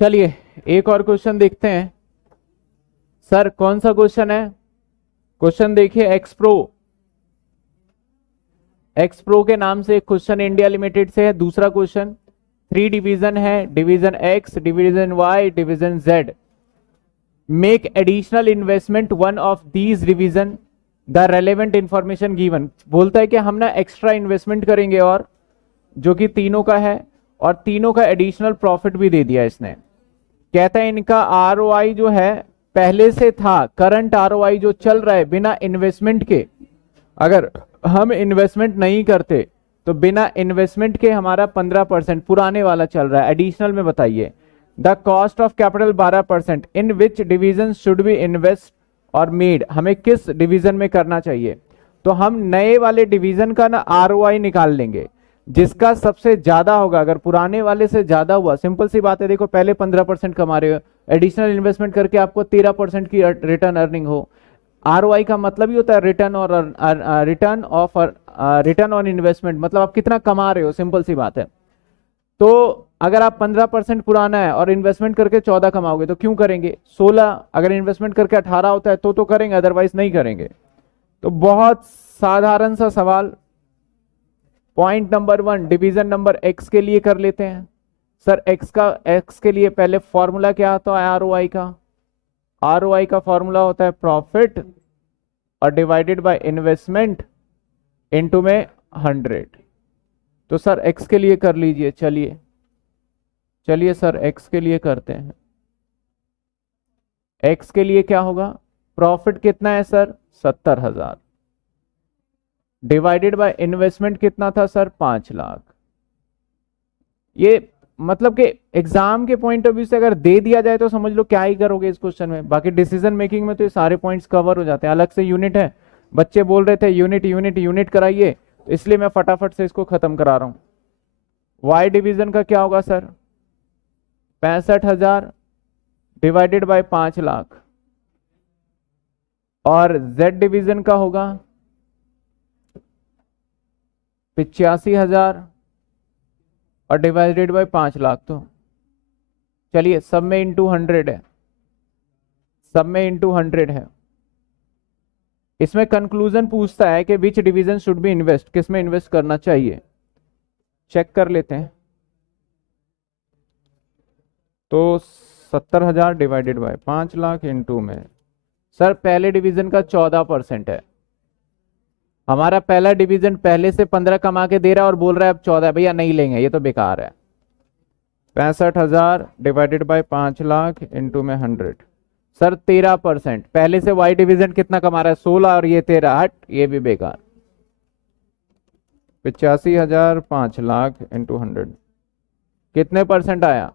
चलिए एक और क्वेश्चन देखते हैं। सर कौन सा क्वेश्चन है? क्वेश्चन देखिए, एक्सप्रो के नाम से एक क्वेश्चन इंडिया लिमिटेड से है। दूसरा क्वेश्चन, 3 डिवीजन है, division X, division Y, division Z. Make additional investment one of these division, the relevant information given. बोलता है कि हम ना एक्स्ट्रा इन्वेस्टमेंट करेंगे और जो कि तीनों का है, और तीनों का एडिशनल प्रॉफिट भी दे दिया इसने। कहता है इनका आरओआई जो है पहले से था, करंट आरओआई जो चल रहा है बिना इन्वेस्टमेंट के, अगर हम इन्वेस्टमेंट नहीं करते तो बिना इन्वेस्टमेंट के हमारा 15% पुराने वाला चल रहा है। एडिशनल में बताइए, the cost of capital 12%, in which division should be invest और मेड। हमें किस डिवीजन में करना चाहिए? तो हम नए वाले डिवीजन का ना आरओआई निकाल लेंगे, जिसका सबसे ज्यादा होगा। अगर पुराने वाले से ज्यादा हुआ, सिंपल सी बात है, देखो पहले 15% कमा रहे हो, एडिशनल इन्वेस्टमेंट करके आपको 13% की रिटर्न अर्निंग हो। आरओआई का मतलब ही होता है रिटर्न ऑन इन्वेस्टमेंट, मतलब आप कितना कमा रहे हो, सिंपल सी बात है। तो अगर आप 15% पुराना है और इन्वेस्टमेंट करके 14 कमाओगे तो क्यों करेंगे? 16, अगर इन्वेस्टमेंट करके 18 होता है तो करेंगे, अदरवाइज नहीं करेंगे। तो बहुत साधारण सा सवाल। Point number 1 division number x के लिए कर लेते हैं। सर एक्स के लिए पहले फॉर्मूला क्या आता है आरओआई का? आरओआई का फॉर्मूला होता है प्रॉफिट और डिवाइडेड बाय इन्वेस्टमेंट इनटू में 100। तो सर एक्स के लिए कर लीजिए। चलिए चलिए सर एक्स के लिए करते हैं। एक्स के लिए क्या होगा? प्रॉफिट कितना है सर? 70,000, डिवाइडेड बाय इन्वेस्टमेंट कितना था सर? 5 लाख। ये मतलब कि एग्जाम के पॉइंट ऑफ व्यू से अगर दे दिया जाए तो समझ लो क्या ही करोगे इस क्वेश्चन में। बाकी डिसीजन मेकिंग में तो ये सारे पॉइंट्स कवर हो जाते हैं। अलग से यूनिट है, बच्चे बोल रहे थे यूनिट यूनिट यूनिट कराइए, तो इसलिए मैं फटाफट से इसको खत्म करा रहा हूं। वाई डिवीजन का क्या होगा सर? 65,000 divided by 5 lakh. और जेड डिवीजन का होगा 85,000 और डिवाइडेड बाय 5 लाख। तो चलिए सब में इंटू 100 है, सब में इंटू 100 है। इसमें कंक्लूजन पूछता है कि विच डिवीजन शुड बी इन्वेस्ट, किस में इन्वेस्ट करना चाहिए, चेक कर लेते हैं। तो 70,000 डिवाइडेड बाय 5 लाख इंटू में, सर पहले डिवीजन का 14% है। हमारा पहला डिवीजन पहले से 15 कमा के दे रहा है और बोल रहा है अब 14। भैया नहीं लेंगे, ये तो बेकार है। 65,000 डिवाइडेड बाय 5 लाख इंटू में 100, सर 13%। पहले से वाई डिवीजन कितना कमा रहा है? 16 और ये 13, हट ये भी बेकार। 85,000 5 लाख इंटू 100 कितने परसेंट आया?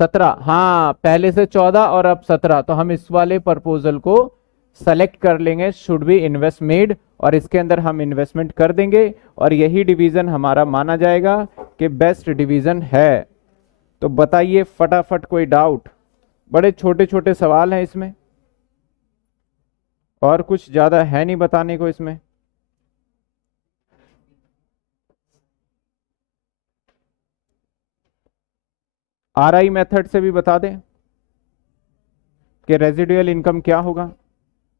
17। हाँ पहले से 14 और अब 17, तो हम इस वाले प्रपोजल को सेलेक्ट कर लेंगे, शुड बी इन्वेस्ट मेड, और इसके अंदर हम इन्वेस्टमेंट कर देंगे और यही डिवीजन हमारा माना जाएगा कि बेस्ट डिवीजन है। तो बताइए फटाफट, कोई डाउट? बड़े छोटे छोटे सवाल हैं इसमें, और कुछ ज्यादा है नहीं बताने को इसमें। आरआई मेथड से भी बता दें कि रेजिडुअल इनकम क्या होगा।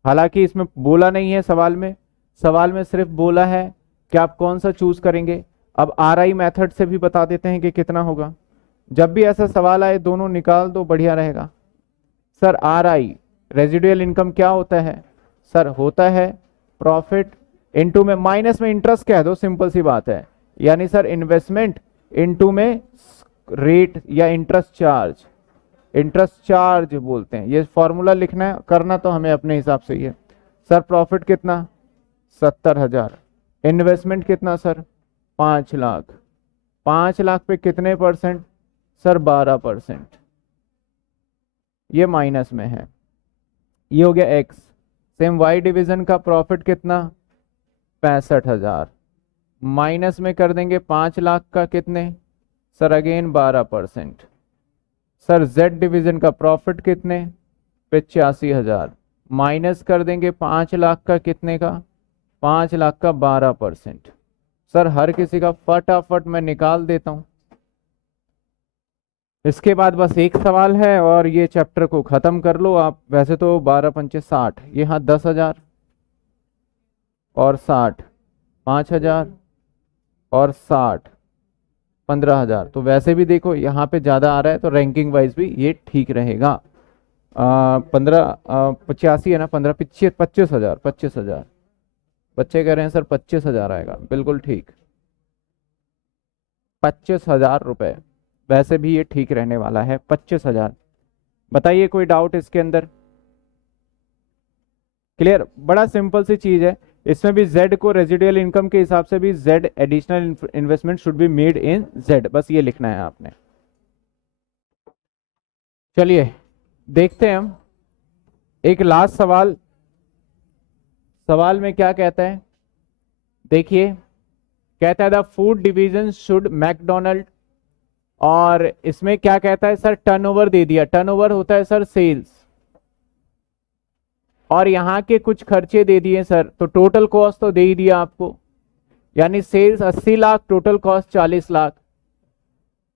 हालांकि इसमें बोला नहीं है सवाल में, सवाल में सिर्फ बोला है कि आप कौन सा चूज करेंगे। अब आरआई मेथड से भी बता देते हैं कि कितना होगा। जब भी ऐसा सवाल आए दोनों निकाल दो, बढ़िया रहेगा। सर आरआई रेजिडुअल इनकम क्या होता है? सर होता है प्रॉफिट इनटू में माइनस में इंटरेस्ट कह दो, सिंपल सी बात है। यानी सर इन्वेस्टमेंट इनटू में रेट या इंटरेस्ट चार्ज बोलते हैं। ये फॉर्मूला लिखना है, करना तो हमें अपने हिसाब से ही है। सर प्रॉफिट कितना? 70,000। इन्वेस्टमेंट कितना सर? 5 लाख। 5 लाख पे कितने परसेंट? सर 12%। ये माइनस में है, ये हो गया एक्स। सेम वाई डिवीजन का प्रॉफिट कितना? 65,000। माइनस में कर देंगे 5 लाख का कितने? Sir again 12%। Sir Z division का प्रॉफिट कितने? 85,000। माइनस कर देंगे 5 लाख का कितने का? 5 लाख का 12%। सर हर किसी का फटाफट मैं निकाल देता हूं। इसके बाद बस एक सवाल है और ये चैप्टर को खत्म कर लो आप। वैसे तो 12 पंचे 60, यहाँ 10,000 और 60, 5,000 और 60, 15,000। तो वैसे भी देखो यहाँ पे ज्यादा आ रहा है तो रैंकिंग वाइज भी ये ठीक रहेगा। 85 है ना, 15, 25,000, 25,000। बच्चे कह रहे हैं सर 25,000 आएगा, बिल्कुल ठीक, 25,000 रुपए। वैसे भी ये ठीक रहने वाला है, 25,000। बताइए कोई डाउट इसके अंदर? क्लियर? बड़ा सिंपल सी चीज है। इसमें भी Z को रेजिडुअल इनकम के हिसाब से भी Z additional investment should be made in Z, बस ये लिखना है आपने। चलिए देखते हैं हम एक लास्ट सवाल। सवाल में क्या कहता है देखिए, कहता है the food division should McDonald, और इसमें क्या कहता है सर, टर्नओवर दे दिया। टर्नओवर होता है सर सेल्स, और यहां के कुछ खर्चे दे दिए सर, तो टोटल कॉस्ट तो दे ही दिया आपको, यानी sales 80 lakh, total cost 40 lakh.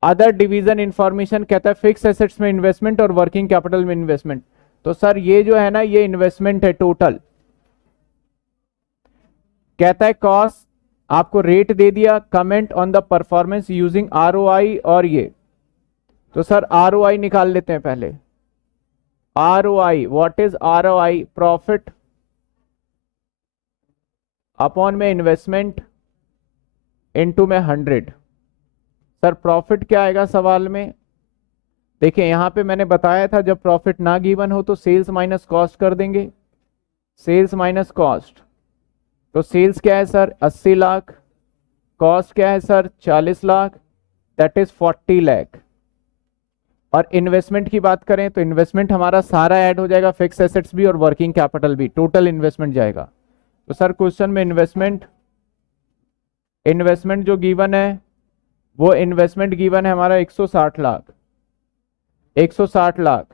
Other division information कहता है फिक्स एसेट्स में इन्वेस्टमेंट और वर्किंग कैपिटल में इन्वेस्टमेंट। तो सर ये जो है ना, ये इन्वेस्टमेंट है टोटल। कहता है कॉस्ट, आपको रेट दे दिया, comment on the performance using ROI, और ये तो सर ROI निकाल लेते हैं पहले। ROI, what is ROI? Profit upon में इन्वेस्टमेंट इनटू में 100। सर प्रॉफिट क्या आएगा सवाल में? देखिए यहां पे मैंने बताया था जब प्रॉफिट ना गिवन हो तो सेल्स माइनस कॉस्ट कर देंगे, सेल्स माइनस कॉस्ट। तो सेल्स क्या है सर 80 लाख, कॉस्ट क्या है sir 40 lakh, that is 40 lakh. और इन्वेस्टमेंट की बात करें तो इन्वेस्टमेंट हमारा सारा ऐड हो जाएगा, फिक्स एसेट्स भी और वर्किंग कैपिटल भी, टोटल इन्वेस्टमेंट जाएगा। तो सर क्वेश्चन में इन्वेस्टमेंट जो गिवन है वो इन्वेस्टमेंट गिवन है हमारा 160 लाख, 160 लाख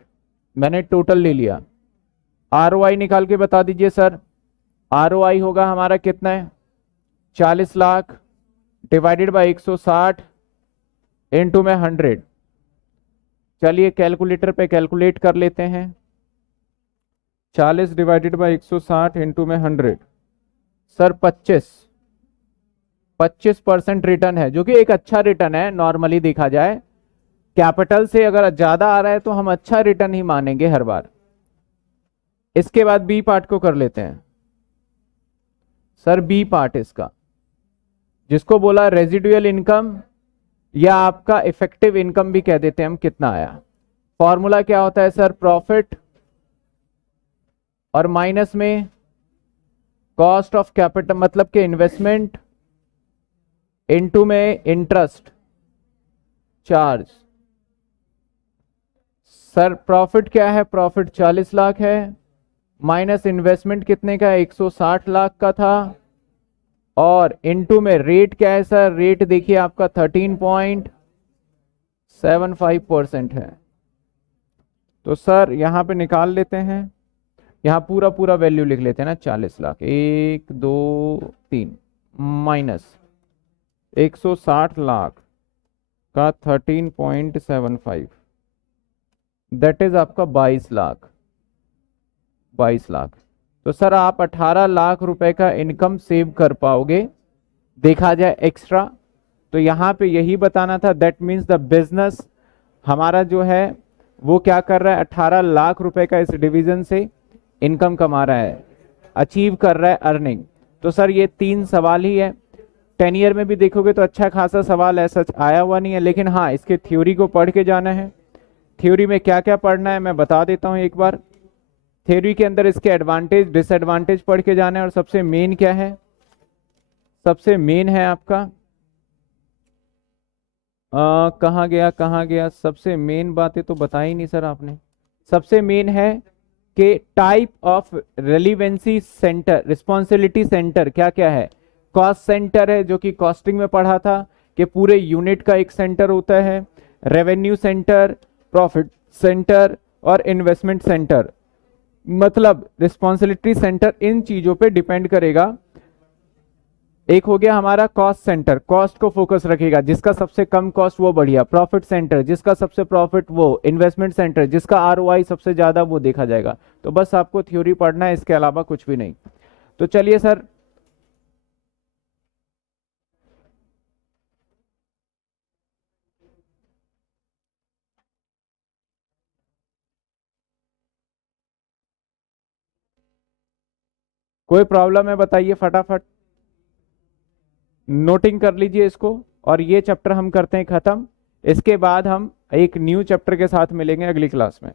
मैंने टोटल ले लिया। ROI निकाल के बता दीजिए सर। ROI होगा हमारा कितना है, 40 लाख डिवाइडेड बाय 160 इनटू में 100। चलिए कैलकुलेटर पे कैलकुलेट कर लेते हैं। 40 डिवाइडेड बाय 160 इनटू में 100, सर 25% रिटर्न है, जो कि एक अच्छा रिटर्न है। नॉर्मली देखा जाए कैपिटल से अगर ज्यादा आ रहा है तो हम अच्छा रिटर्न ही मानेंगे हर बार। इसके बाद बी पार्ट को कर लेते हैं। सर बी पार्ट इसका, जिसको बोला रेजिडुअल इनकम या आपका इफेक्टिव इनकम भी कह देते हैं हम, कितना आया। फॉर्मूला क्या होता है सर, प्रॉफिट और माइनस में कॉस्ट ऑफ कैपिटल, मतलब कि इन्वेस्टमेंट इनटू में इंटरेस्ट चार्ज। सर प्रॉफिट क्या है, प्रॉफिट 40 लाख है, माइनस इन्वेस्टमेंट कितने का है 160 लाख का था, और इनटू में रेट क्या है सर, रेट देखिए आपका 13.75% है। तो सर यहां पे निकाल लेते हैं, यहां पूरा पूरा वैल्यू लिख लेते हैं ना, 40 लाख 1 2 3 माइनस 160 लाख का 13.75, दैट इज आपका 22 लाख, 22 लाख। तो सर आप 18 लाख रुपए का इनकम सेव कर पाओगे देखा जाए एक्स्ट्रा। तो यहां पे यही बताना था, दैट मीन्स द बिजनेस हमारा जो है वो क्या कर रहा है, 18 लाख रुपए का इस डिवीजन से इनकम कमा रहा है, अचीव कर रहा है अर्निंग। तो सर ये 3 सवाल ही है। 10 ईयर में भी देखोगे तो अच्छा खासा सवाल ऐसा आया हुआ नहीं है, लेकिन हाँ इसके थ्योरी को पढ़ के जाना है। थ्योरी में क्या क्या पढ़ना है मैं बता देता हूं एक बार। थ्योरी के अंदर इसके एडवांटेज डिसएडवांटेज पढ़ के जाना है, और सबसे मेन क्या है, सबसे मेन है आपका कहाँ गया, सबसे मेन बातें तो बताई नहीं सर आपने। सबसे मेन है कि type of relevancy centre, responsibility centre क्या क्या है। कॉस्ट सेंटर है जो कि कॉस्टिंग में पढ़ा था कि पूरे यूनिट का एक सेंटर होता है, रेवेन्यू सेंटर, प्रॉफिट सेंटर और इन्वेस्टमेंट सेंटर। मतलब रिस्पॉन्सिबिलिटी सेंटर इन चीजों पे डिपेंड करेगा एक हो गया हमारा कॉस्ट सेंटर, कॉस्ट को फोकस रखेगा, जिसका सबसे कम कॉस्ट वो बढ़िया। प्रॉफिट सेंटर, जिसका सबसे प्रॉफिट वो। इन्वेस्टमेंट सेंटर, जिसका आरओआई सबसे ज्यादा वो देखा जाएगा। तो बस आपको थ्योरी पढ़ना है, इसके अलावा कुछ भी नहीं। तो चलिए सर, कोई प्रॉब्लम है बताइए फटाफट, नोटिंग कर लीजिए इसको। और ये चैप्टर हम करते हैं खत्म। इसके बाद हम एक न्यू चैप्टर के साथ मिलेंगे अगली क्लास में।